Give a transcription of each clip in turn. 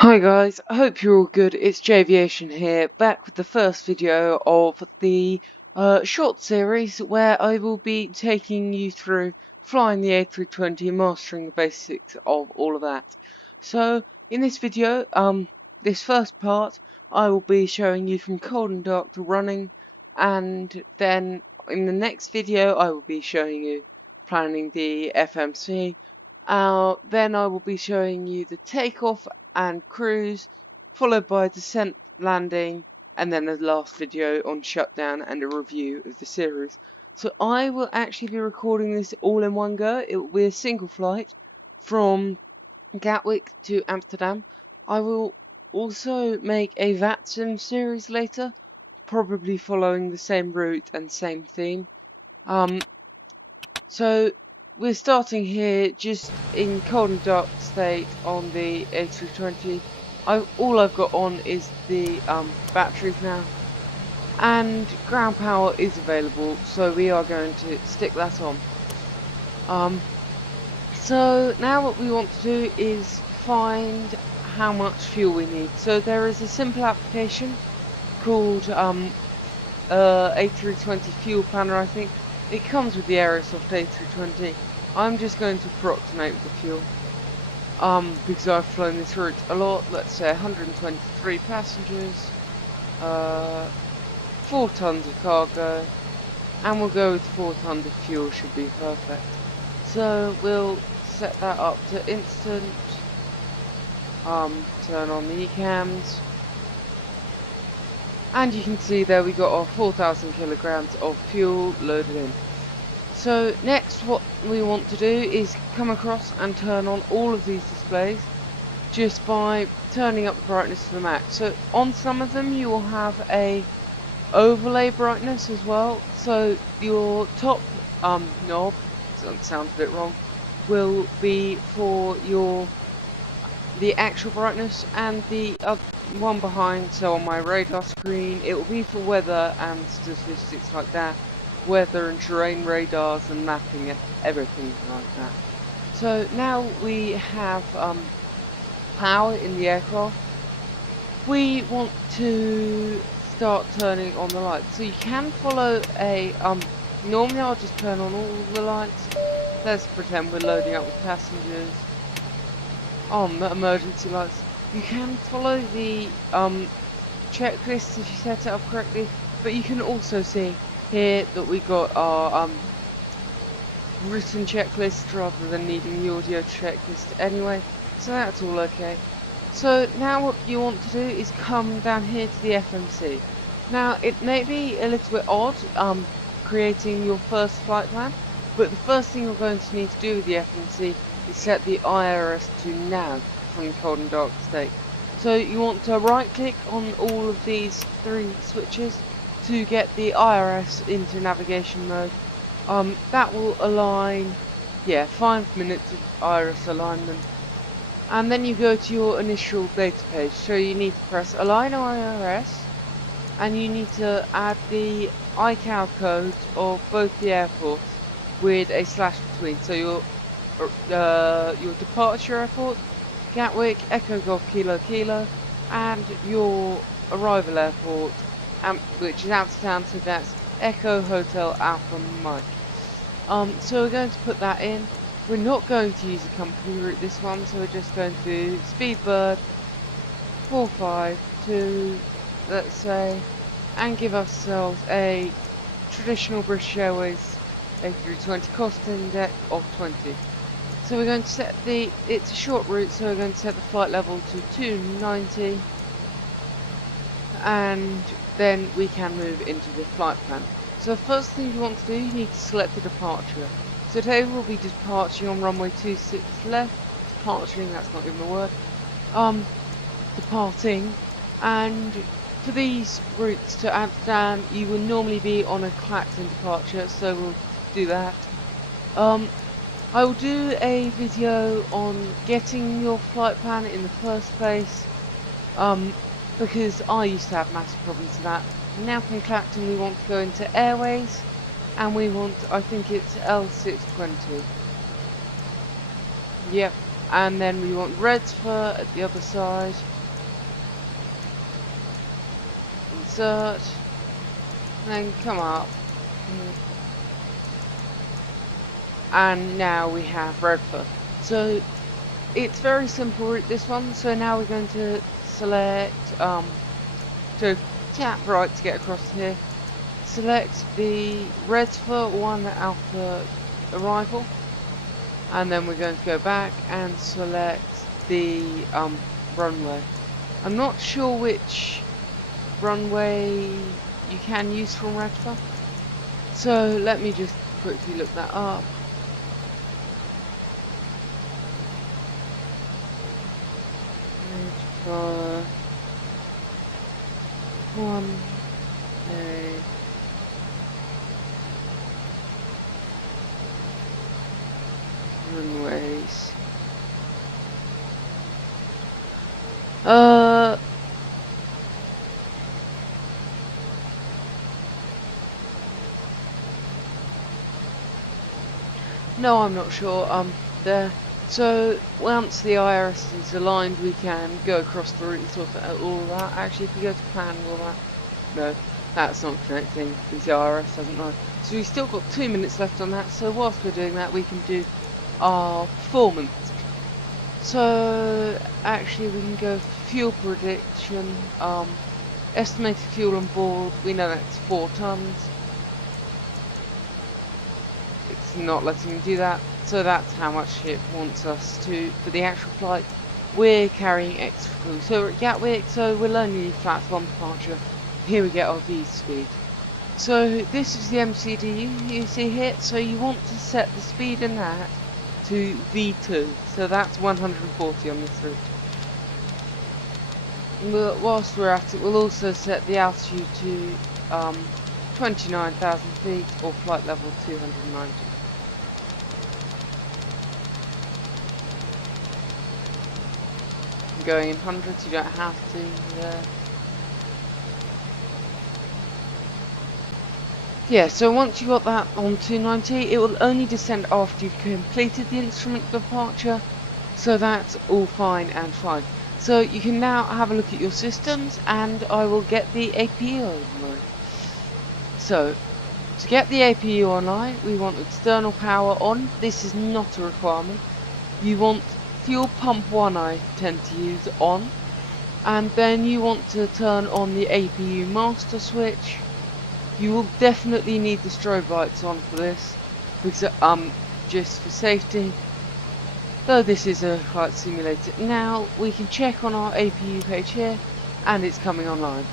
Hi guys, I hope you're all good. It's Javiation here, back with the first video of the short series where I will be taking you through flying the A320 and mastering the basics of all of that. So in this video, this first part, I will be showing you from cold and dark to running, and then in the next video I will be showing you planning the FMC. Then I will be showing you the takeoff and cruise, followed by descent, landing, and then the last video on shutdown and a review of the series. So I will actually be recording this all in one go. It will be a single flight from Gatwick to Amsterdam. I will also make a VATSIM series later, probably following the same route and same theme. So we're starting here just in cold and dark state on the A320. All I've got on is the batteries now, and ground power is available, so we are going to stick that on. So now what we want to do is find how much fuel we need. So there is a simple application called A320 Fuel Planner, I think. It comes with the Aerosoft A320. I'm just going to approximate with the fuel, because I've flown this route a lot. Let's say 123 passengers, 4 tons of cargo, and we'll go with 4 tons of fuel, should be perfect. So we'll set that up to instant, turn on the cams, and you can see there we got our 4,000 kilograms of fuel loaded in. So next what we want to do is come across and turn on all of these displays just by turning up the brightness to the max. So on some of them you will have a overlay brightness as well. So your top knob, that sounds a bit wrong, will be for the actual brightness, and the one behind, so on my radar screen, it will be for weather and statistics like that, weather and terrain radars and mapping and everything like that. So now we have power in the aircraft. We want to start turning on the lights. So you can follow a normally I'll just turn on all the lights. Let's pretend we're loading up with passengers. Emergency lights. You can follow the checklist if you set it up correctly, but you can also see here that we got our written checklist rather than needing the audio checklist anyway, so that's all okay. So now what you want to do is come down here to the FMC. Now it may be a little bit odd creating your first flight plan, but the first thing you're going to need to do with the FMC is set the IRS to nav from cold and dark state. So you want to right click on all of these 3 switches to get the IRS into navigation mode. That will align, 5 minutes of IRS alignment. And then you go to your initial data page. So you need to press align IRS, and you need to add the ICAO codes of both the airports with a slash between. So your departure airport, Gatwick, Echo Golf Kilo Kilo, and your arrival airport, which is Amsterdam, so that's Echo Hotel Alpha Mike. So we're going to put that in. We're not going to use a company route this one, so we're just going to Speedbird 452, let's say, and give ourselves a traditional British Airways A320 cost index of 20. So we're going to set it's a short route, so we're going to set the flight level to 290, and then we can move into the flight plan. So the first thing you want to do, you need to select the departure. So today we'll be departing on runway 26 left, departing, that's not even a word, departing, and for these routes to Amsterdam you will normally be on a Clacton departure, so we'll do that. I will do a video on getting your flight plan in the first place, because I used to have massive problems with that. Now from Clacton we want to go into Airways, and we want, I think it's L620. Yep, and then we want red's fur at the other side. Insert, and then come up, and now we have red fur. So it's very simple route, this one. So now we're going to select to tap right to get across here. Select the red fur one alpha arrival, and then we're going to go back and select the runway. I'm not sure which runway you can use from red fur, so let me just quickly look that up. Red fur 1A runways. No, I'm not sure. There. So once the IRS is aligned, we can go across the route and sort out all that. Actually, if we go to plan, will that? No, that's not connecting because the IRS doesn't know. So we've still got 2 minutes left on that. So whilst we're doing that, we can do our performance. So actually, we can go fuel prediction. Estimated fuel on board. We know that's 4 tons. It's not letting me do that, so that's how much it wants us to for the actual flight. We're carrying extra fuel, so we're at Gatwick, so we'll only leave flat on departure. Here we get our V speed. So this is the MCD you see here, so you want to set the speed in that to V2, so that's 140 on this route. Whilst we're at it, we'll also set the altitude to 29,000 feet or flight level 290. I'm going in hundreds, you don't have to there. Yeah, so once you got that on 290, it will only descend after you've completed the instrument departure, so that's all fine and fine. So you can now have a look at your systems, and I will get the APU online. So, to get the APU online, we want external power on. This is not a requirement. You want fuel pump 1, I tend to use, on. And then you want to turn on the APU master switch. You will definitely need the strobe lights on for this, because just for safety. Though this is a flight simulator. Now we can check on our APU page here, and it's coming online.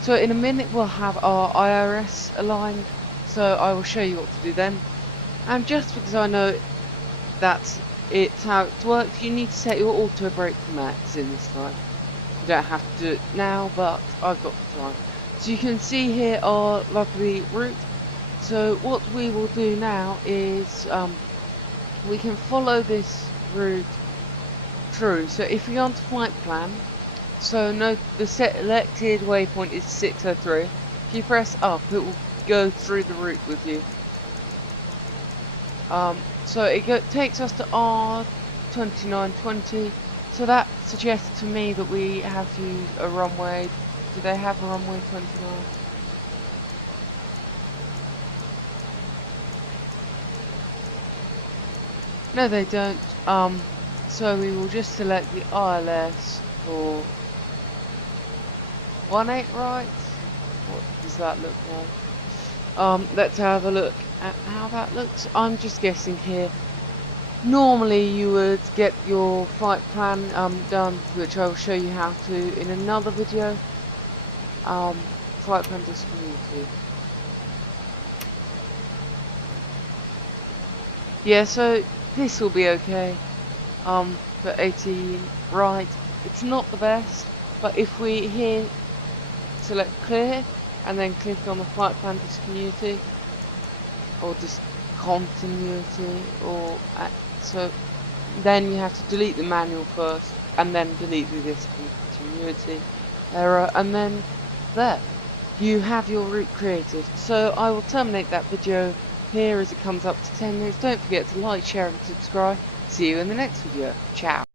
So in a minute we'll have our IRS aligned, so I will show you what to do then. And just because I know that's how it works, you need to set your auto brake to max in this time. You don't have to do it now, but I've got the time. So you can see here our lovely route. So what we will do now is we can follow this route through. So if we go onto flight plan, so note the selected waypoint is 603. If you press up, it will go through the route with you. So it takes us to R2920. So that suggests to me that we have to use a runway. Do they have a runway 29? No, they don't. So we will just select the ILS for 18 right. What does that look like? Let's have a look at how that looks. I'm just guessing here. Normally you would get your flight plan done, which I will show you how to in another video. Flight plan distributed. Yeah, so this will be okay. For 18 right, it's not the best, but if we here select clear and then click on the flight plan discontinuity or discontinuity, or so then you have to delete the manual first and then delete the discontinuity error, and then there you have your route created. So I will terminate that video here as it comes up to 10 minutes. Don't forget to like, share and subscribe, See you in the next video. Ciao.